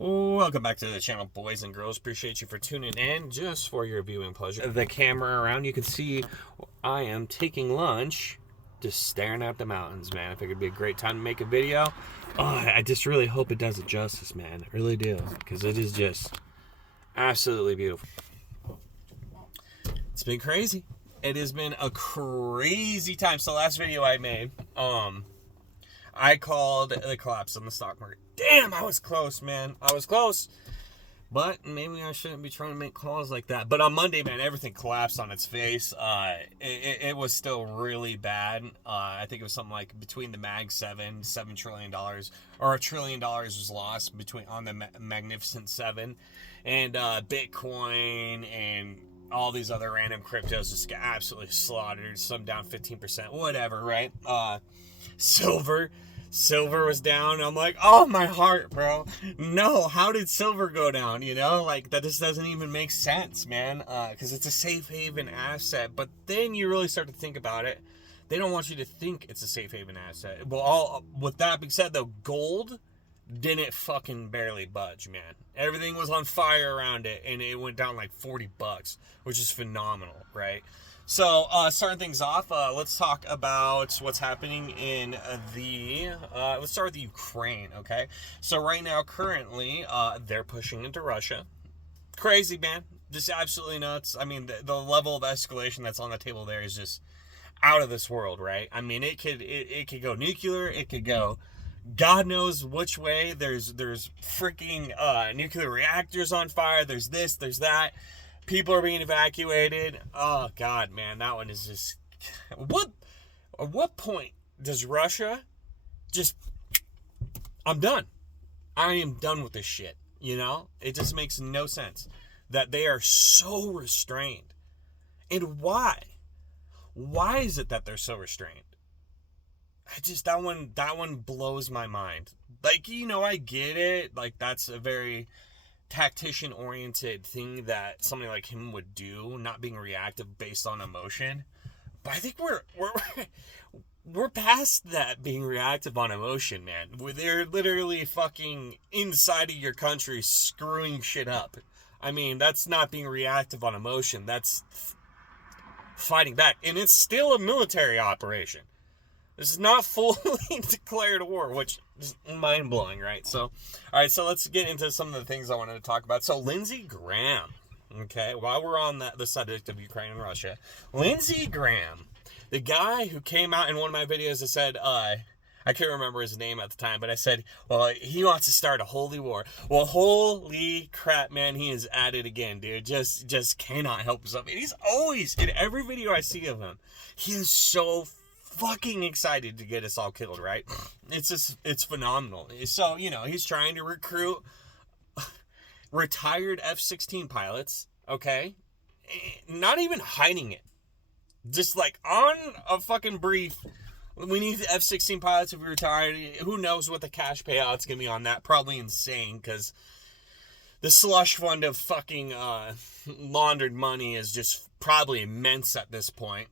Welcome back to the channel, boys and girls. Appreciate you for tuning in just for your viewing pleasure. The camera around, you can see I am taking lunch, just staring at the mountains, man. I figured it'd be a great time to make a video. Oh, I just really hope it does it justice, man. I really do, because it is just absolutely beautiful. It's been crazy. It has been a crazy time. So last video I made, I called the collapse on the stock market. Damn, I was close, man. I was close. But maybe I shouldn't be trying to make calls like that. But on Monday, man, everything collapsed on its face. It was still really bad. I think it was something like between the Mag 7, $7 trillion, or $1 trillion was lost on the Magnificent Seven. And Bitcoin and all these other random cryptos just got absolutely slaughtered. Some down 15%, whatever, right? Silver was down. I'm like, oh, my heart, bro. No, how did silver go down? You know, like, that just doesn't even make sense, man, because it's a safe haven asset. But then you really start to think about it. They don't want you to think it's a safe haven asset. Well, with that being said, though, gold didn't fucking barely budge, man. Everything was on fire around it, and it went down like $40, which is phenomenal, right? So, starting things off, let's talk about what's happening in let's start with the Ukraine, okay? So right now, currently, they're pushing into Russia. Crazy, man. Just absolutely nuts. I mean, the level of escalation that's on the table there is just out of this world, right? I mean, it could go nuclear, it could go God knows which way. There's freaking nuclear reactors on fire, there's this, there's that. People are being evacuated. Oh, God, man, that one is just... At what point does Russia just... I'm done. I am done with this shit, you know? It just makes no sense that they are so restrained. And why? Why is it that they're so restrained? That one blows my mind. Like, you know, I get it. Like, that's a very tactician-oriented thing that somebody like him would do, not being reactive based on emotion. But I think we're past that being reactive on emotion, man. Where they're literally fucking inside of your country screwing shit up. I mean, that's not being reactive on emotion. That's fighting back. And it's still a military operation. This is not fully declared war, which is mind-blowing, right? So, all right, so let's get into some of the things I wanted to talk about. So, Lindsey Graham, okay, while we're on the subject of Ukraine and Russia, Lindsey Graham, the guy who came out in one of my videos and said, I can't remember his name at the time, but I said, well, he wants to start a holy war. Well, holy crap, man, he is at it again, dude. Just cannot help himself. And he's always, in every video I see of him, he is so fucking excited to get us all killed, right? It's phenomenal. So, you know, he's trying to recruit retired F-16 pilots, okay? Not even hiding it. Just like on a fucking brief, we need the F-16 pilots to be retired. Who knows what the cash payout's gonna be on that? Probably insane, because the slush fund of fucking laundered money is just probably immense at this point.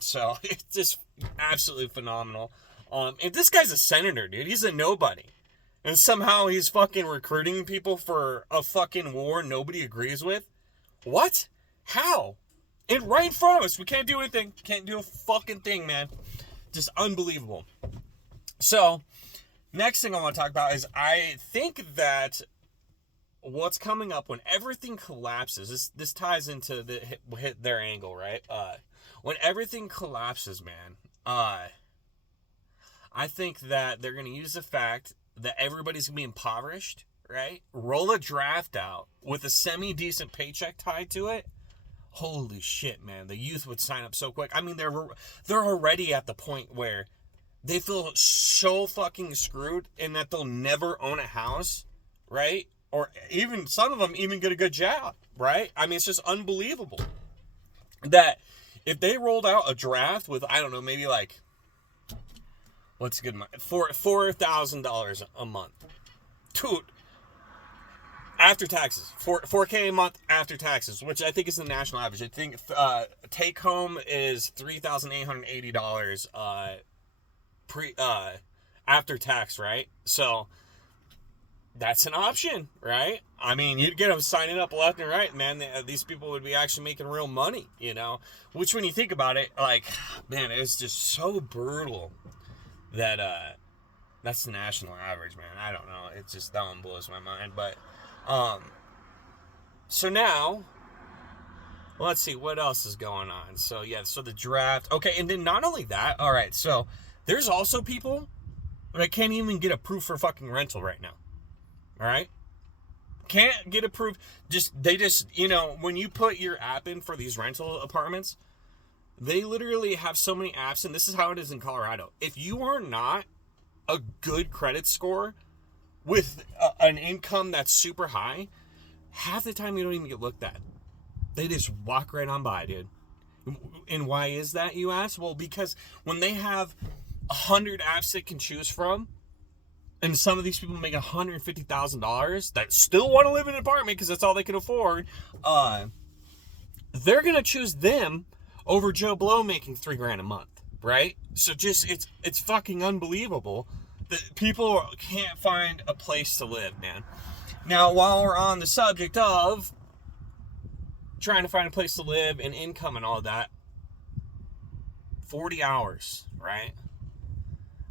So it's just absolutely phenomenal. And this guy's a senator, dude. He's a nobody. And somehow he's fucking recruiting people for a fucking war nobody agrees with. What? How? And right in front of us. We can't do anything. Can't do a fucking thing, man. Just unbelievable. So, next thing I want to talk about is I think that what's coming up when everything collapses, this ties into the hit their angle, right? When everything collapses, man, I think that they're going to use the fact that everybody's going to be impoverished, right? Roll a draft out with a semi-decent paycheck tied to it. Holy shit, man. The youth would sign up so quick. I mean, they're already at the point where they feel so fucking screwed and that they'll never own a house, right? Or even some of them even get a good job, right? I mean, it's just unbelievable that if they rolled out a draft with, I don't know, maybe like, what's a good month? $4,000 a month. Dude, after taxes. $4K a month after taxes, which I think is the national average. I think take home is $3,880 after tax, right? So that's an option, right? I mean, you'd get them signing up left and right, man. These people would be actually making real money, you know? Which, when you think about it, like, man, it's just so brutal that, that's the national average, man. I don't know. It just, that one blows my mind. But, so now, let's see, what else is going on? So, yeah, so the draft. Okay, and then not only that, all right, so there's also people that can't even get approved for fucking rental right now. All right? Can't get approved. They just, you know, when you put your app in for these rental apartments, they literally have so many apps, and this is how it is in Colorado. If you are not a good credit score with an income that's super high, half the time you don't even get looked at. They just walk right on by, dude. And why is that, you ask? Well, because when they have 100 apps they can choose from, and some of these people make $150,000 that still want to live in an apartment because that's all they can afford, they're gonna choose them over Joe Blow making $3,000 a month, right? So just it's fucking unbelievable that people can't find a place to live, man. Now, while we're on the subject of trying to find a place to live and income and all that, 40 hours, right?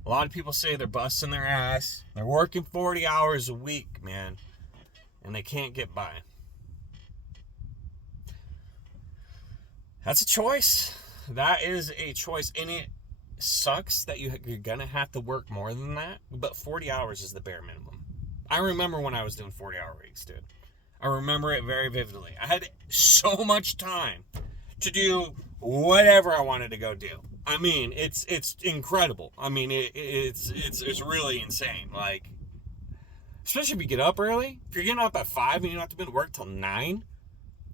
A lot of people say they're busting their ass. They're working 40 hours a week, man, and they can't get by. That's a choice. That is a choice, and it sucks that you're going to have to work more than that, but 40 hours is the bare minimum. I remember when I was doing 40-hour weeks, dude. I remember it very vividly. I had so much time to do whatever I wanted to go do. I mean, it's incredible. I mean, it's really insane. Like, especially if you get up early. If you're getting up at 5 and you don't have to be to work till 9,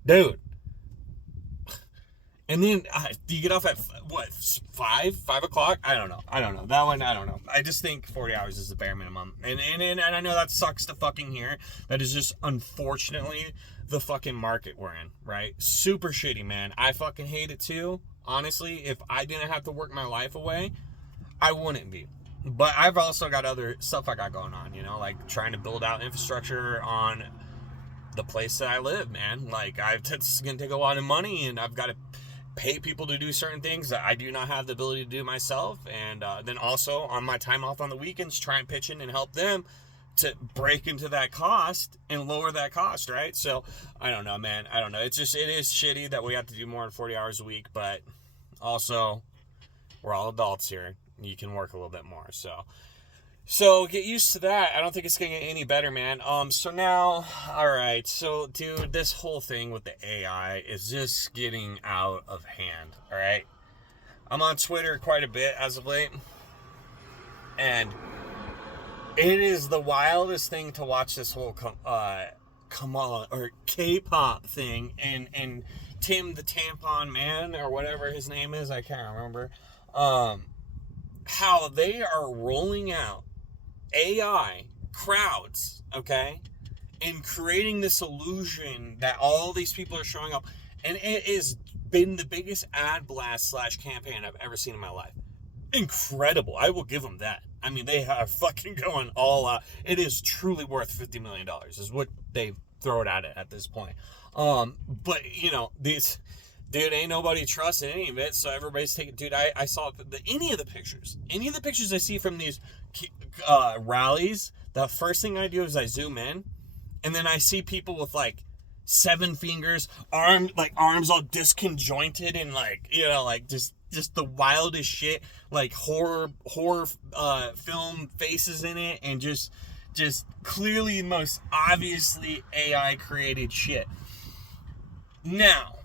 dude. And then do you get off at what, 5 o'clock? I don't know. That one, I don't know. I just think 40 hours is the bare minimum. And I know that sucks to fucking hear. That is just, unfortunately, the fucking market we're in, right? Super shitty, man. I fucking hate it too. Honestly, if I didn't have to work my life away, I wouldn't be. But I've also got other stuff I got going on, you know, like trying to build out infrastructure on the place that I live, man. Like, it's going to take a lot of money, and I've got to pay people to do certain things that I do not have the ability to do myself. And then also on my time off on the weekends, try and pitch in and help them to break into that cost and lower that cost, right? So I don't know, man. I don't know. It is shitty that we have to do more than 40 hours a week, but also we're all adults here. You can work a little bit more. So get used to that. I don't think it's going to get any better, man. So now, all right. So, dude, this whole thing with the AI is just getting out of hand, all right? I'm on Twitter quite a bit as of late, and it is the wildest thing to watch this whole Kamala or K-pop thing, and Tim the Tampon Man, or whatever his name is, I can't remember, how they are rolling out AI crowds, okay, and creating this illusion that all these people are showing up, and it has been the biggest ad blast / campaign I've ever seen in my life. Incredible. I will give them that. I mean, they are fucking going all out. It is truly worth $50 million is what they throw it at it at this point. But, you know, these, dude, ain't nobody trusting any of it, so everybody's taking, dude, I saw any of the pictures I see from these rallies, the first thing I do is I zoom in, and then I see people with, like, 7 fingers, arms all disconjointed, and, like, you know, like, just the wildest shit, like horror film faces in it, and just clearly most obviously AI created shit. Now,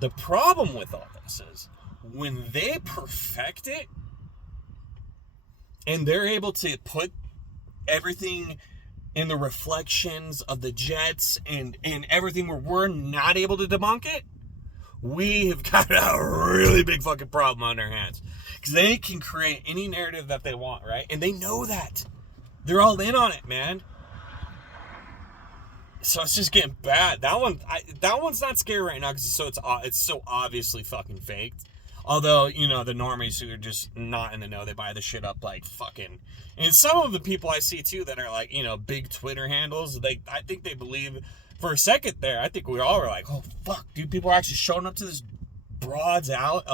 the problem with all this is when they perfect it and they're able to put everything in the reflections of the jets and everything where we're not able to debunk it, we have got a really big fucking problem on our hands. Because they can create any narrative that they want, right? And they know that. They're all in on it, man. So it's just getting bad. That one's not scary right now because it's so obviously fucking faked. Although, you know, the normies who are just not in the know, they buy the shit up like fucking. And some of the people I see too that are like, you know, big Twitter handles, I think they believe for a second there. I think we all were like, oh fuck, dude, people are actually showing up to this broads out,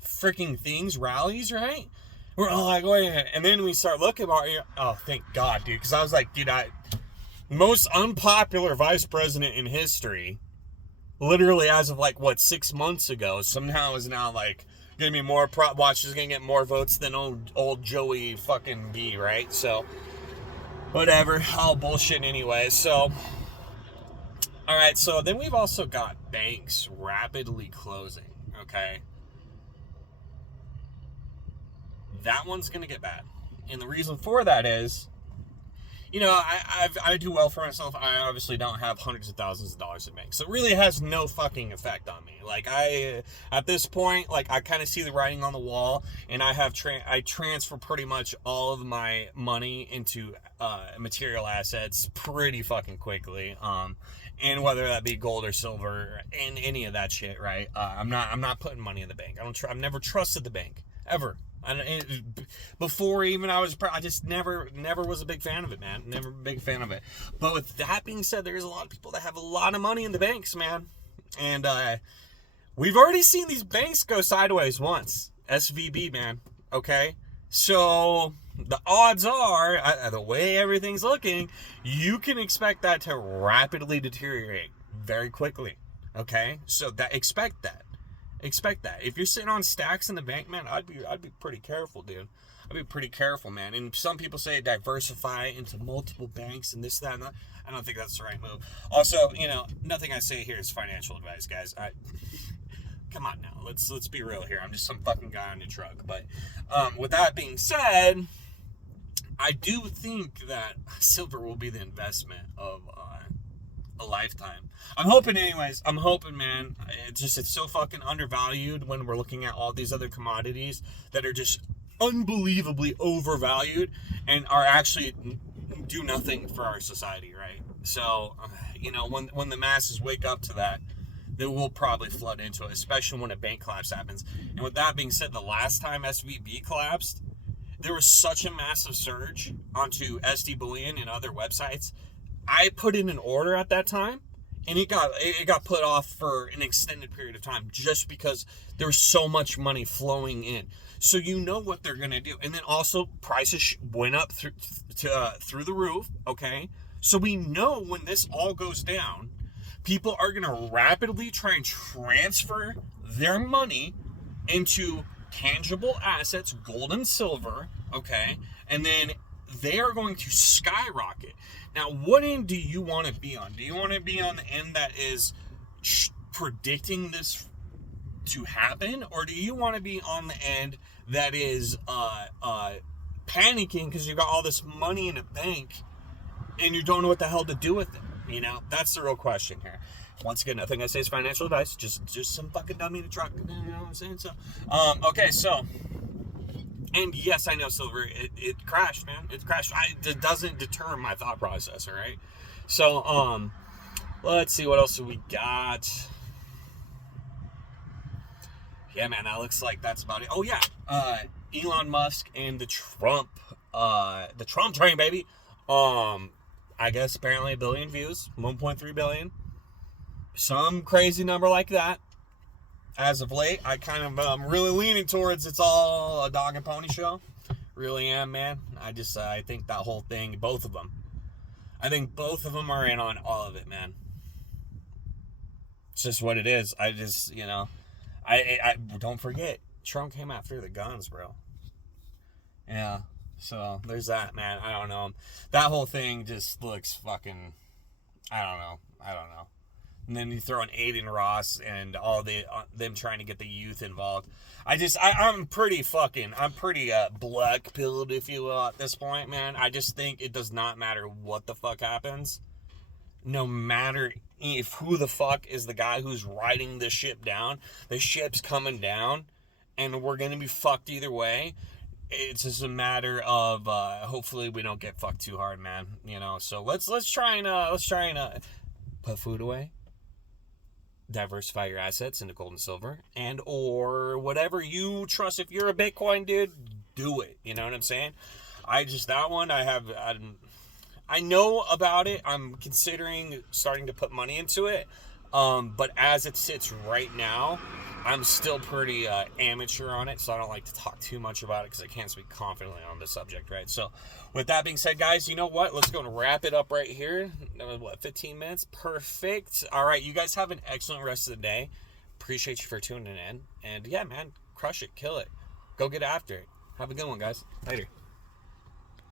freaking things, rallies, right? We're all like, wait a minute. And then we start looking about it. Oh, thank God, dude. Because I was like, dude, most unpopular vice president in history, literally as of like, what, 6 months ago, somehow is now like, gonna be more, watch is gonna get more votes than old Joey fucking B, right? So, whatever. All bullshit anyway. So, alright, so then we've also got banks rapidly closing, okay? That one's going to get bad. And the reason for that is, you know, I do well for myself. I obviously don't have hundreds of thousands of dollars in bank. So it really has no fucking effect on me. Like, at this point, like, I kind of see the writing on the wall, and I transfer pretty much all of my money into material assets pretty fucking quickly. And whether that be gold or silver and any of that shit, right? I'm not putting money in the bank. I've never trusted the bank ever. Before even I just never was a big fan of it, man. Never a big fan of it. But with that being said, there's a lot of people that have a lot of money in the banks, man. And we've already seen these banks go sideways once. SVB, man. Okay? So the odds are, the way everything's looking, you can expect that to rapidly deteriorate very quickly. Okay? So expect that. Expect that. If you're sitting on stacks in the bank, man, I'd be pretty careful, dude. I'd be pretty careful, man. And some people say diversify into multiple banks and this, that, and that. I don't think that's the right move. Also, you know, nothing I say here is financial advice, guys. Come on now. Let's be real here. I'm just some fucking guy on the truck. But with that being said, I do think that silver will be the investment of a lifetime. I'm hoping anyways. I'm hoping, man. It's so fucking undervalued when we're looking at all these other commodities that are just unbelievably overvalued and are actually do nothing for our society, right? So, you know, when the masses wake up to that, they will probably flood into it, especially when a bank collapse happens. And with that being said, the last time SVB collapsed, there was such a massive surge onto SD Bullion and other websites. I put in an order at that time, and it got put off for an extended period of time just because there was so much money flowing in. So you know what they're gonna do, and then also prices went up through the roof. Okay, so we know when this all goes down, people are gonna rapidly try and transfer their money into tangible assets, gold and silver. Okay, and then they are going to skyrocket. Now, what end do you want to be on? Do you want to be on the end that is predicting this to happen? Or do you want to be on the end that is panicking because you got all this money in a bank and you don't know what the hell to do with it? You know, that's the real question here. Once again, nothing I say is financial advice. Just some fucking dummy in a truck. You know what I'm saying? So, okay, so... And yes, I know silver, it crashed, man. It crashed. It doesn't deter my thought process, all right? So, let's see, what else do we got? Yeah, man, that looks like that's about it. Oh, yeah, Elon Musk and the Trump train, baby. I guess apparently 1 billion views, 1.3 billion. Some crazy number like that. As of late, I kind of really leaning towards it's all a dog and pony show. Really am, man. I think that whole thing, both of them. I think both of them are in on all of it, man. It's just what it is. I just, you know, I don't forget, Trump came after the guns, bro. Yeah, so there's that, man. I don't know. That whole thing just looks fucking, I don't know. And then you throw in Aiden Ross and all them trying to get the youth involved. I'm pretty black-pilled, if you will, at this point, man. I just think it does not matter what the fuck happens. No matter if who the fuck is the guy who's riding the ship down, the ship's coming down, and we're gonna be fucked either way. It's just a matter of hopefully we don't get fucked too hard, man. You know, so let's try and put food away. diversify your assets into gold and silver, and or whatever you trust. If you're a Bitcoin dude, do it. You know what I'm saying? That one I know about it. I'm considering starting to put money into it. But as it sits right now, I'm still pretty amateur on it, so I don't like to talk too much about it because I can't speak confidently on the subject, right? So with that being said, guys, you know what? Let's go and wrap it up right here. 15 minutes? Perfect. All right, you guys have an excellent rest of the day. Appreciate you for tuning in. And yeah, man, crush it, kill it. Go get after it. Have a good one, guys. Later.